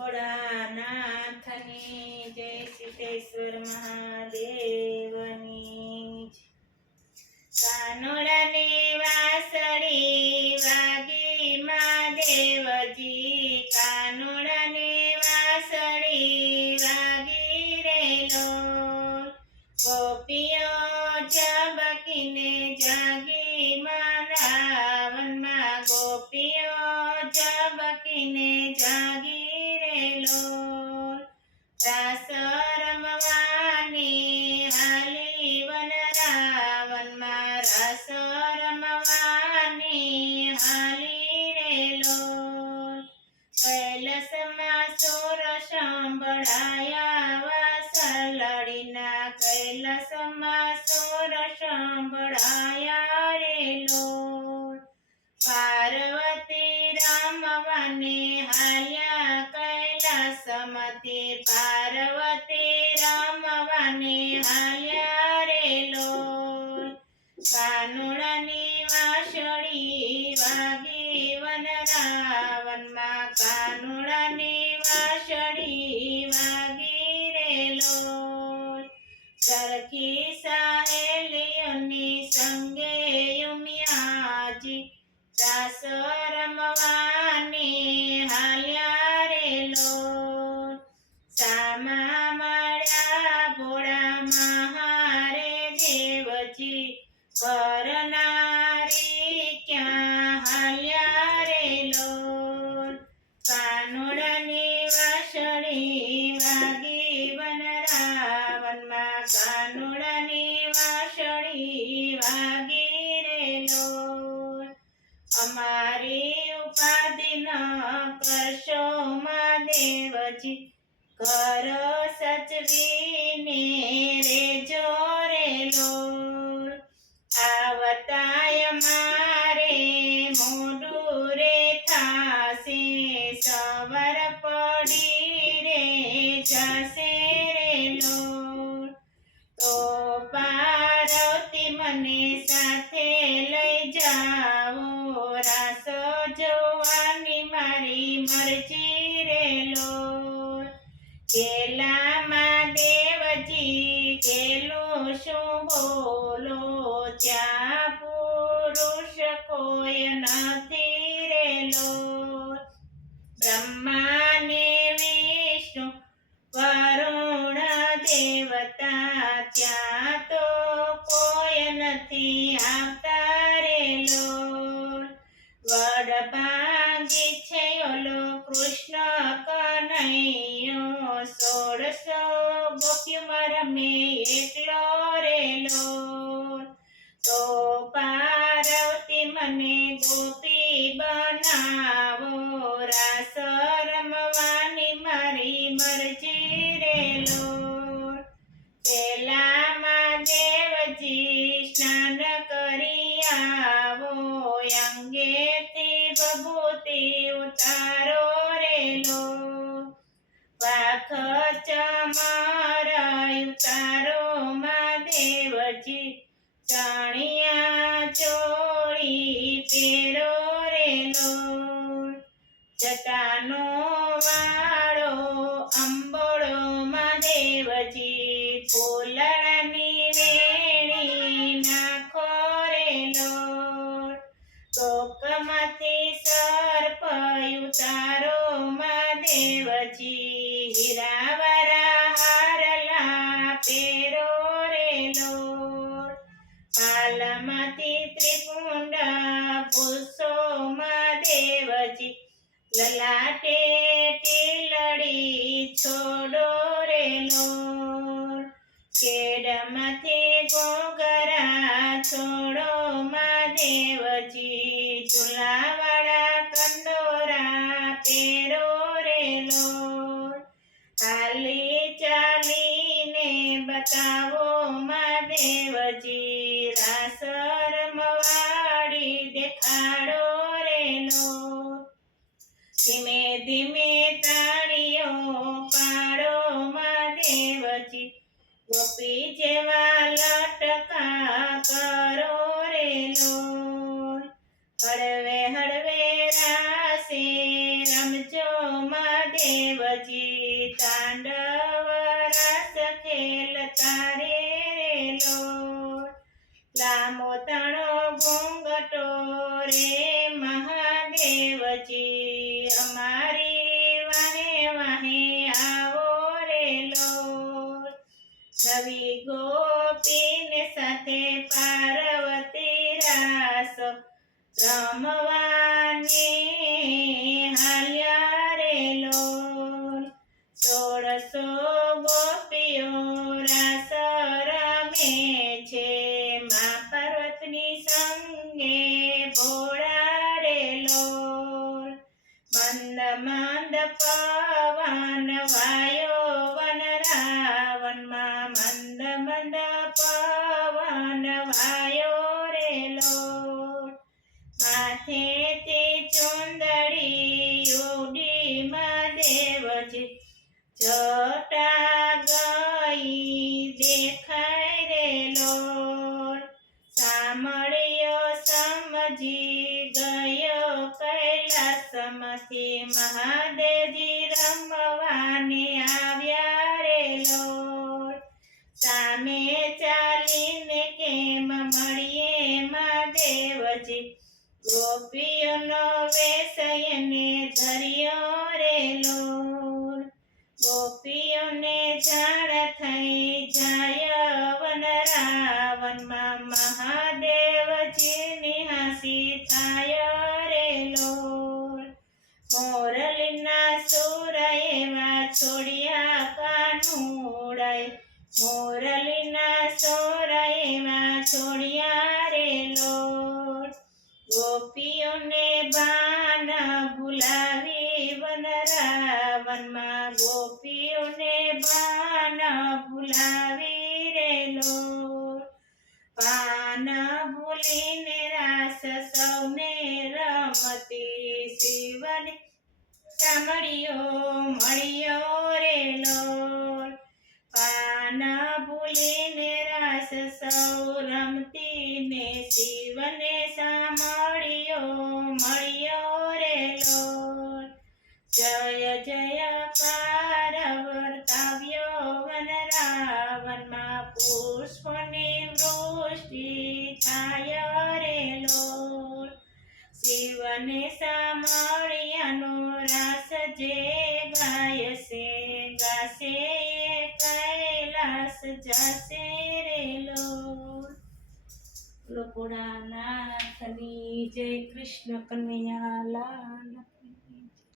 ભોળાનાથની જય સિદ્ધેશ્વર મહાદેવની જય। કાનોડાને વાસળી વાગી મહાદેવજી, કાનોડાને વાસળી વાગી રે લોલ। ગોપીઓ ઝબકીને જાગી વૃંદાવનમાં, ગોપીઓ ઝબકીને જાગી રે લોલ। રાસ રમવાની હાલી વનરાવનમાં, રાસ રમવાની હાલી રે લોલ। કૈલાસમાં સુર સંભળાયા વાસળડીના, કૈલાસમાં સુર સંભળાયા રે લોલ। પાર્વતી રમવાને હાલ્યા કૈલાસમાંથી, પાર્વતી રમવાને હાલ્યા રે લોલ। કાનોડાની વાંસળી વાગી વનરાવનમાં, કાનોડાની વાંસળી વાગી રે લોલ। સરખી સહેલીઓની સંગે ઉમિયાજી, રાસ રમવાને હાલ્યા રે લોલ। સામા મળ્યા ભોળા મહારે દેવજી, કરનારી ક્યાં હાલ્યા રે લોલ। કાનોડાની વાંસળી વાગી વનરાવનમાં, કાનોડાની વાંસળી વાગી રે લોલ। અમારી ઉપાધિ ન કરશો મહાદેવજી, ઘર સચવીને રેજો રે લોલ। આવતાય મારે મોડું રે થાશે, સવાર પડી રે જશે રે લોલ। તો પાર્વતી મને સાથે લઈ જાઓ, રાસ જોવાની મારી મરજી રે લોલ। કેલામાં દેવજી કેલું શું બોલો, ત્યાં પુરુષ કોઈ નથી રે લોલ। બ્રહ્મા ને વિષ્ણુ વરુણ દેવતા, ત્યાં તો કોઈ નથી આવતા રે લોલ। વડભાગી છે ઓલો કૃષ્ણ કનૈયો, 1600 ગોપીમાં રમે એકલો રે લોલ। તો પાર્વતી મને ગોપી બનાવો, રાસ રમવાની મારી મરજી રે લોલ। પેલામાં દેવજી સ્નાન કરી આવો, અંગેથી વિભૂતિ ઉતારો રે લોલ। વાખ ચમર ઉતારો મહાદેવજી, ચણિયા ચોળી પહેરો રે લોલ। જટાનો વાળો અંબોળો મહાદેવજી, ફૂલડાની વેણી નાખો રે લોલ। ટોકમાંથી સર્પ ઉતારો મહાદેવજી, હીરાવાળા હારલા પહેરો રે લોલ। હાલમાંથી ત્રિપુંડ ભૂસો મહાદેવજી, લલાટે ટીલડી છોડો રે લોલ। કેડમાંથી ગોગરા છોડો મહાદેવજી, ઝુલાવાળા કંડોરા પહેરો રે લોલ। હાલી ચાલીને બતાવો મહાદેવજી, રાસ રમવાડી દેખાડો રે લોલ। ધીમે ધીમે તાળીઓ પાડો મહાદેવજી, ગોપી જેવા લટકા કરો રે લોલ। હળવે હળવે રાસે રમજો મહાદેવ। મહાદેવજી તાંડવ રાસ ખેલતા રે લોલ. લાંબો તણો ઘૂંઘટો રે મહાદેવજી અમારી વાહે વાહે આવો રે લોલ. નવી ગોપીને સાથે પાર્વતી રાસ રમવાની હાલ્યા રે લોલ. 1600 ગોપીઓ રાસ રમે છે મા પાર્વતીની સંગે ભોળા રે લોલ. મંદ મંદ પવન વાયો વન રાવણમાં મંદ મંદ પવન વાયો રે લોલ. માથેથી ચુંદડી ઉડી મહાદેવજી જટા ગઈ દેખાય રે લોલ. સાંભળ્યો સમજી ગયો કૈલાસમાંથી મહાદેવજી રમવાને આવ્યા રે લોલ. સામે ચાલીને કેમ મળીએ મહાદેવજી ગોપીઓનો વેશ એને ધર્યો રે લોલ. ગોપીઓને જાણ થઈ જાય વન રાવણમાં મહાદેવજીની હાંસી થાય રે લોલ. મોરલીના સુર એવા છોડ્યા કાનુડાએ મોરલીના સુર એવા છોડ્યા રે લોલ. ગોપીઓને બાન ભૂલાવી વન રાવણમાં ગોપીઓને બાન ભૂલાવી રે લોલ. પાન ભૂલીને રાસ સૌને રમતી શિવને સાંભળ્યો મળ્યો રે લોલ. પાન ભૂલીને રાસ સૌ રમતી ને શિવને સાંભળ્યો મળ્યો રે લોલ. જય જયકાર વર્તાવ્યો વન રાવણમાં પુષ્પની વૃષ્ટિ થાય રે લોલ. શિવને સાંભળ્યાનો રાસ જે ગાય છે ગાશે કૈલાસ જશે રે લોલ. ભોળાનાથની જય. કૃષ્ણ કનૈયા લાલ.